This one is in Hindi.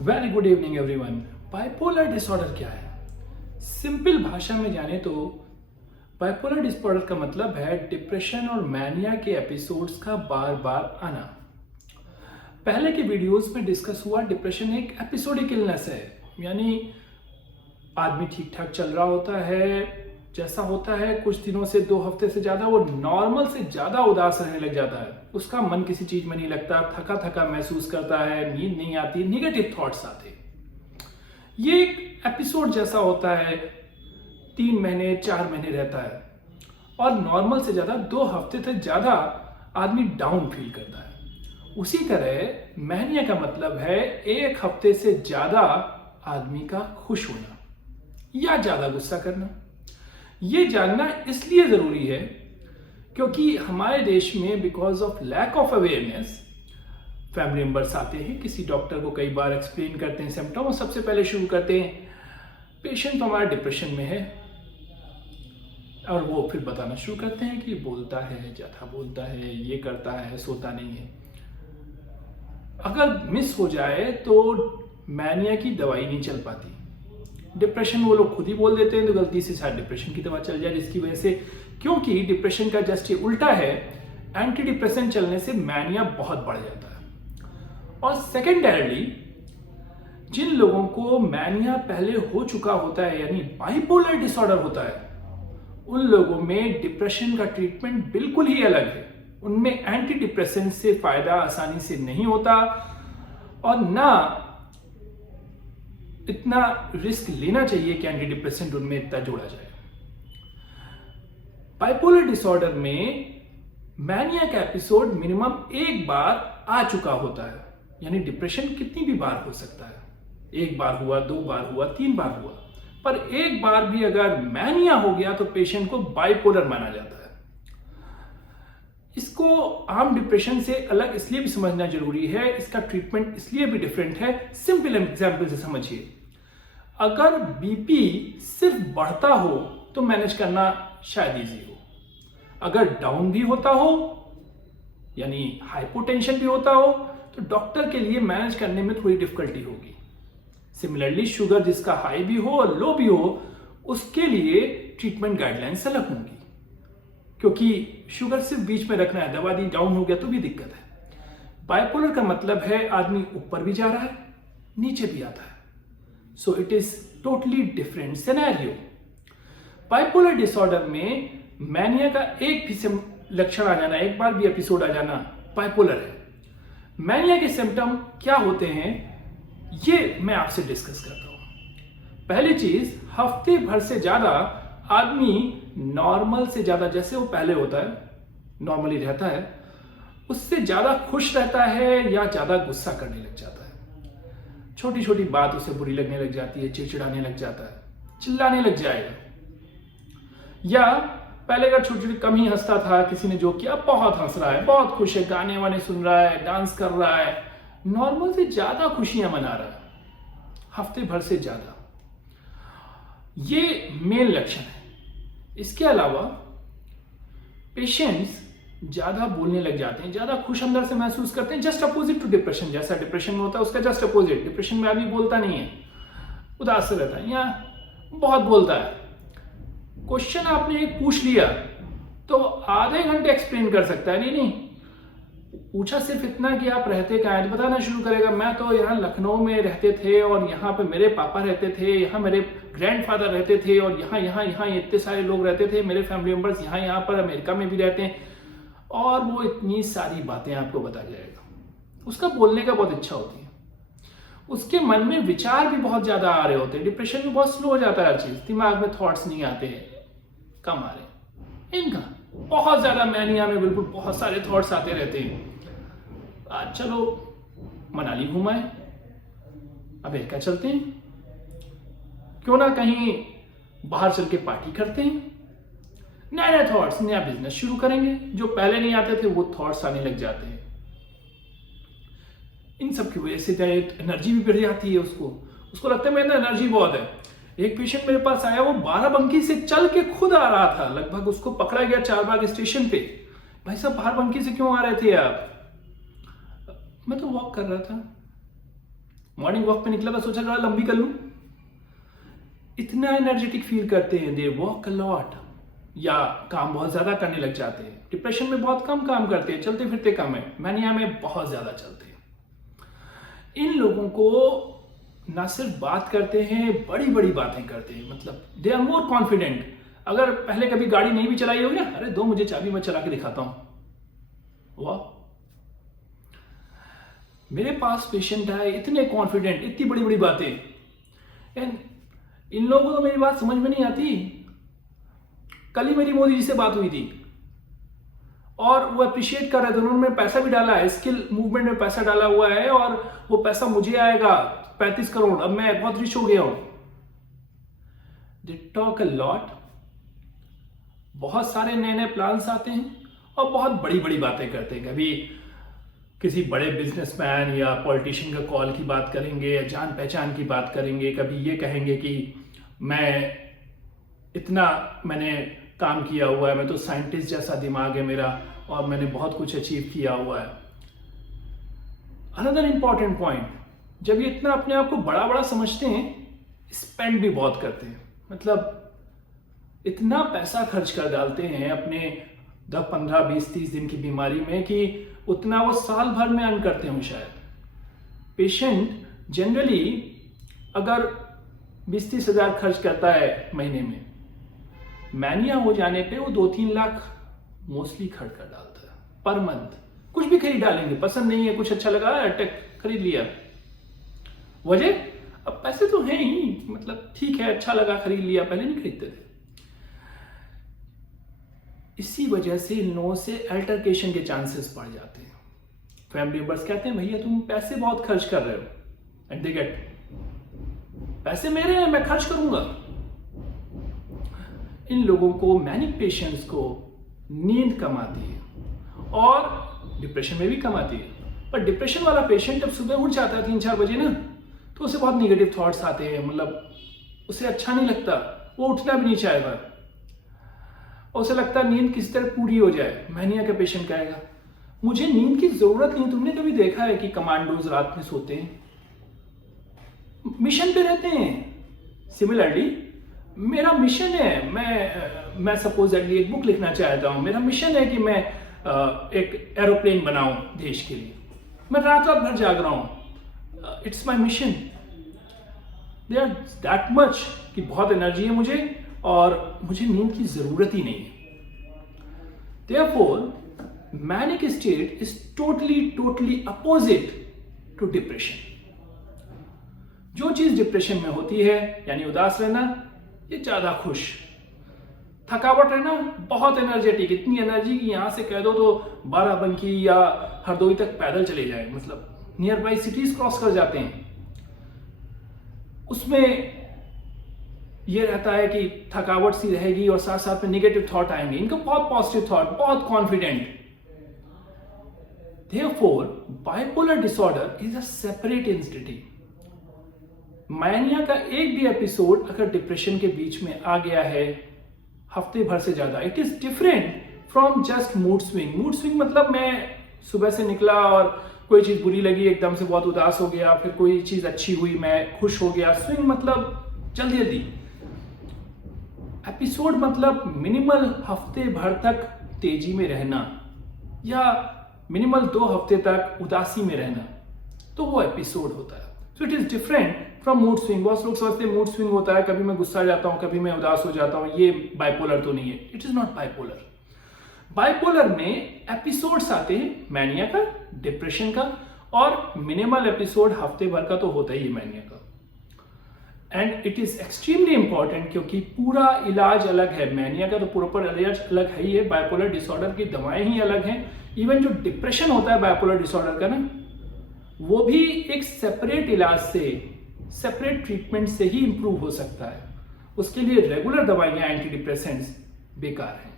Very good evening everyone. Bipolar disorder क्या है? सिंपल भाषा में जाने तो बाइपोलर डिसऑर्डर का मतलब है डिप्रेशन और मैनिया के एपिसोड्स का बार बार आना। पहले के वीडियोस में डिस्कस हुआ डिप्रेशन एक एपिसोडिक इलनेस है, यानी आदमी ठीक ठाक चल रहा होता है, जैसा होता है कुछ दिनों से 2 हफ्ते से ज़्यादा वो नॉर्मल से ज़्यादा उदास रहने लग जाता है। उसका मन किसी चीज़ में नहीं लगता, थका थका महसूस करता है, नींद नहीं आती, निगेटिव थॉट्स आते। ये एक एपिसोड जैसा होता है, 3 महीने 4 महीने रहता है और नॉर्मल से ज़्यादा 2 हफ्ते तक ज़्यादा आदमी डाउन फील करता है। उसी तरह मैनिया का मतलब है 1 हफ्ते से ज़्यादा आदमी का खुश होना या ज़्यादा गुस्सा करना। ये जानना इसलिए ज़रूरी है क्योंकि हमारे देश में because of lack of awareness family members आते हैं, किसी डॉक्टर को कई बार एक्सप्लेन करते हैं सिम्टम और सबसे पहले शुरू करते हैं पेशेंट तो हमारा डिप्रेशन में है, और वो फिर बताना शुरू करते हैं कि बोलता है, ज़्यादा बोलता है, ये करता है, सोता नहीं है। अगर मिस हो जाए तो मैनिया की दवाई नहीं चल पाती। डिप्रेशन वो लोग खुद ही बोल देते हैं तो गलती से शायद डिप्रेशन की दवा चल जाए, जिसकी वजह से, क्योंकि डिप्रेशन का जस्ट ये उल्टा है, एंटी डिप्रेशन चलने से मैनिया बहुत बढ़ जाता है। और सेकेंडरली जिन लोगों को मैनिया पहले हो चुका होता है, यानी बाइपोलर डिसऑर्डर होता है, उन लोगों में डिप्रेशन का ट्रीटमेंट बिल्कुल ही अलग है। उनमें एंटी डिप्रेशन से फायदा आसानी से नहीं होता और ना इतना रिस्क लेना चाहिए कि एंटी डिप्रेसेंट उनमें इतना जोड़ा जाए। बाइपोलर डिसऑर्डर में मैनिया का एपिसोड मिनिमम 1 बार आ चुका होता है, यानी डिप्रेशन कितनी भी बार हो सकता है, 1 बार हुआ, 2 बार हुआ, 3 बार हुआ, पर 1 बार भी अगर मैनिया हो गया तो पेशेंट को बाइपोलर माना जाता है। इसको आम डिप्रेशन से अलग इसलिए भी समझना जरूरी है, इसका ट्रीटमेंट इसलिए भी डिफरेंट है। सिंपल एग्जांपल से समझिए, अगर बीपी सिर्फ बढ़ता हो तो मैनेज करना शायद इजी हो, अगर डाउन भी होता हो यानी हाइपोटेंशन भी होता हो तो डॉक्टर के लिए मैनेज करने में थोड़ी डिफिकल्टी होगी। सिमिलरली शुगर जिसका हाई भी हो और लो भी हो, उसके लिए ट्रीटमेंट गाइडलाइंस अलग होंगी, क्योंकि शुगर सिर्फ बीच में रखना है, दवा दी डाउन हो गया तो भी दिक्कत है। बाइपोलर का मतलब है आदमी ऊपर भी जा रहा है, नीचे भी आता है, so it is totally different scenario. Bipolar disorder में मैनिया का एक भी लक्षण आ जाना, 1 बार भी एपिसोड आ जाना, बाइपोलर है। मैनिया के सिम्टम क्या होते हैं ये मैं आपसे डिस्कस करता हूं। पहली चीज, हफ्ते भर से ज्यादा आदमी नॉर्मल से ज्यादा, जैसे वो पहले होता है नॉर्मली रहता है, उससे ज्यादा खुश रहता है या ज्यादा गुस्सा करने लग जाता है। छोटी छोटी बात उसे बुरी लगने लग जाती है, चिड़चिड़ाने लग जाता है, चिल्लाने लग जाएगा। या पहले अगर छोटी छोटी कम ही हंसता था, किसी ने जो किया, बहुत हंस रहा है, बहुत खुश है, गाने वाने सुन रहा है, डांस कर रहा है, नॉर्मल से ज्यादा खुशियां मना रहा है, हफ्ते भर से ज्यादा। ये मेन लक्षण है। इसके अलावा पेशेंट्स ज्यादा बोलने लग जाते हैं, ज्यादा खुश अंदर से महसूस करते हैं, जस्ट अपोजिट टू डिप्रेशन। जैसा डिप्रेशन में होता है उसका जस्ट अपोजिट। डिप्रेशन में आदमी बोलता नहीं है, उदास से रहता है, या बहुत बोलता है। क्वेश्चन आपने एक पूछ लिया तो आधे घंटे एक्सप्लेन कर सकता है, नहीं पूछा सिर्फ इतना कि आप रहते कहाँ हैं, बताना शुरू करेगा, मैं तो यहाँ लखनऊ में रहते थे और यहाँ पे मेरे पापा रहते थे, यहाँ मेरे ग्रैंडफादर रहते थे और यहाँ यहाँ यहाँ इतने सारे लोग रहते थे, मेरे फैमिली मेंबर्स यहाँ यहाँ पर अमेरिका में भी रहते हैं, और वो इतनी सारी बातें आपको बता जाएगा। उसका बोलने का बहुत इच्छा होती है, उसके मन में विचार भी बहुत ज्यादा आ रहे होते हैं। डिप्रेशन में बहुत स्लो हो जाता है हर चीज, दिमाग में थॉट्स नहीं आते हैं, कम आ रहे। इनका बहुत ज्यादा मैनिया में बिल्कुल बहुत सारे थॉट्स आते रहते हैं। आज चलो मनाली घुमाए, अमेरिका चलते हैं, क्यों ना कहीं बाहर चल के पार्टी करते हैं, नए नए थॉट्स, नया बिजनेस शुरू करेंगे, जो पहले नहीं आते थे वो थॉट्स आने लग जाते हैं। इन सब की वजह से एनर्जी भी बढ़ जाती है, उसको लगता है मेरे अंदर एनर्जी बहुत है। एक पेशेंट मेरे पास आया, वो बाराबंकी से चल के खुद आ रहा था, लगभग उसको पकड़ा गया चारबाग स्टेशन पे। भाई साहब बाराबंकी से क्यों आ रहे थे आप? मैं तो वॉक कर रहा था। मॉर्निंग वॉक पे निकला, मैं सोचा थोड़ा लंबी कर लूं, इतना एनर्जेटिक फील करते हैं, दे वॉक अ लॉट, या काम बहुत ज्यादा करने लग जाते हैं। डिप्रेशन में बहुत कम काम करते हैं, चलते फिरते कम है, मैनिया में बहुत ज्यादा चलते हैं। इन लोगों को ना सिर्फ बात करते हैं, बड़ी बड़ी बातें करते हैं, मतलब दे आर मोर कॉन्फिडेंट। अगर पहले कभी गाड़ी नहीं भी चलाई होगी ना, अरे दो मुझे चाबी, मैं चला के दिखाता हूं। वाह, मेरे पास पेशेंट है इतने कॉन्फिडेंट, इतनी बड़ी बड़ी बातें, एंड इन लोगों को तो मेरी बात समझ में नहीं आती। कल ही मेरी मोदी जी से बात हुई थी और वो अप्रिशिएट कर रहे थे, उन्होंने पैसा भी डाला है, स्किल मूवमेंट में पैसा डाला हुआ है और वो पैसा मुझे आएगा 35 करोड़, अब मैं बहुत रिच हो गया हूं। दे टॉक अ लॉट, बहुत सारे नए नए प्लान्स आते हैं और बहुत बड़ी बड़ी बातें करते हैं। कभी किसी बड़े बिजनेसमैन या पॉलिटिशियन का कॉल की बात करेंगे या जान पहचान की बात करेंगे, कभी ये कहेंगे कि मैंने काम किया हुआ है, मैं तो साइंटिस्ट जैसा दिमाग है मेरा और मैंने बहुत कुछ अचीव किया हुआ है। अनदर इंपॉर्टेंट पॉइंट, जब ये इतना अपने आप को बड़ा बड़ा समझते हैं, स्पेंड भी बहुत करते हैं, मतलब इतना पैसा खर्च कर डालते हैं अपने 10, 15, 20, 30 दिन की बीमारी में कि उतना वो साल भर में अर्न करते हो शायद। पेशेंट जनरली अगर 20-30 हजार खर्च करता है महीने में, मैनिया हो जाने पे वो 2-3 लाख मोस्टली खर्च कर डालता है पर मंथ। कुछ भी खरीद डालेंगे, पसंद नहीं है, कुछ अच्छा लगा अटैक खरीद लिया। वजह, अब पैसे तो हैं ही, मतलब ठीक है, अच्छा लगा खरीद लिया, पहले नहीं खरीदते थे। इसी वजह से इन लोगों से अल्टरकेशन के चांसेस बढ़ जाते हैं। फैमिली मेंबर्स कहते हैं भैया तुम पैसे बहुत खर्च कर रहे हो, एंड दे गेट, पैसे मेरे हैं, मैं खर्च करूंगा। इन लोगों को, मैनिक पेशेंट्स को नींद कम आती है और डिप्रेशन में भी कम आती है। पर डिप्रेशन वाला पेशेंट जब सुबह उठ जाता है 3-4 बजे ना, तो उसे बहुत निगेटिव थॉट्स आते हैं, मतलब उसे अच्छा नहीं लगता, वो उठना भी नहीं चाहेगा, उसे लगता है नींद किसी तरह पूरी हो जाए। मैनिया का पेशेंट कहेगा मुझे नींद की जरूरत नहीं। तुमने कभी देखा है कि कमांडोज रात में सोते हैं, मिशन पे रहते हैं? सिमिलरली मेरा मिशन है, मैं सपोजेटली एक बुक लिखना चाहता हूं, मेरा मिशन है कि मैं एक एरोप्लेन बनाऊं देश के लिए, मैं रात रात भर जाग रहा हूं, it's my mission. They are that much कि बहुत एनर्जी है मुझे और मुझे नींद की जरूरत ही नहीं है। Therefore, manic state is totally opposite to depression. जो चीज डिप्रेशन में होती है, यानी उदास रहना, ये ज्यादा खुश, थकावट रहना, बहुत एनर्जेटिक, इतनी एनर्जी कि यहां से कह दो तो बाराबंकी या हरदोई तक पैदल चले जाए, मतलब नियर बाई सिटीज क्रॉस कर जाते हैं। उसमें ये रहता है कि थकावट सी रहेगी और साथ साथ में निगेटिव थॉट आएंगे, इनका बहुत पॉजिटिव थॉट, बहुत confident. Therefore, bipolar disorder is a separate entity. Mania का एक भी एपिसोड अगर डिप्रेशन के बीच में आ गया है हफ्ते भर से ज्यादा, it is different from just mood swing. Mood swing मतलब मैं सुबह से निकला और कोई चीज बुरी लगी, एकदम से बहुत उदास हो गया, फिर कोई चीज अच्छी हुई, मैं खुश हो गया। स्विंग मतलब जल्दी जल्दी। एपिसोड मतलब मिनिमल हफ्ते भर तक तेजी में रहना या मिनिमल 2 हफ्ते तक उदासी में रहना, तो वो एपिसोड होता है। So it is different from mood swing. बहुत लोग समझते हैं मूड स्विंग होता है कभी मैं गुस्सा जाता हूं, कभी मैं उदास हो जाता हूं, ये बाइपोलर तो नहीं है। It is not bipolar. Bipolar में एपिसोड्स आते हैं मैनिया का, डिप्रेशन का, और मिनिमल एपिसोड हफ्ते भर का तो होता ही है मैनिया का। And it is extremely important क्योंकि पूरा इलाज अलग है। मैनिया का तो प्रॉपर इलाज अलग है ही है, बाइपोलर डिसऑर्डर की दवाएं ही अलग हैं। इवन जो डिप्रेशन होता है बाइपोलर डिसऑर्डर का ना, वो भी एक सेपरेट इलाज से, सेपरेट ट्रीटमेंट से ही इंप्रूव हो सकता है। उसके लिए रेगुलर दवाइयां एंटी डिप्रेसेंट्स बेकार हैं।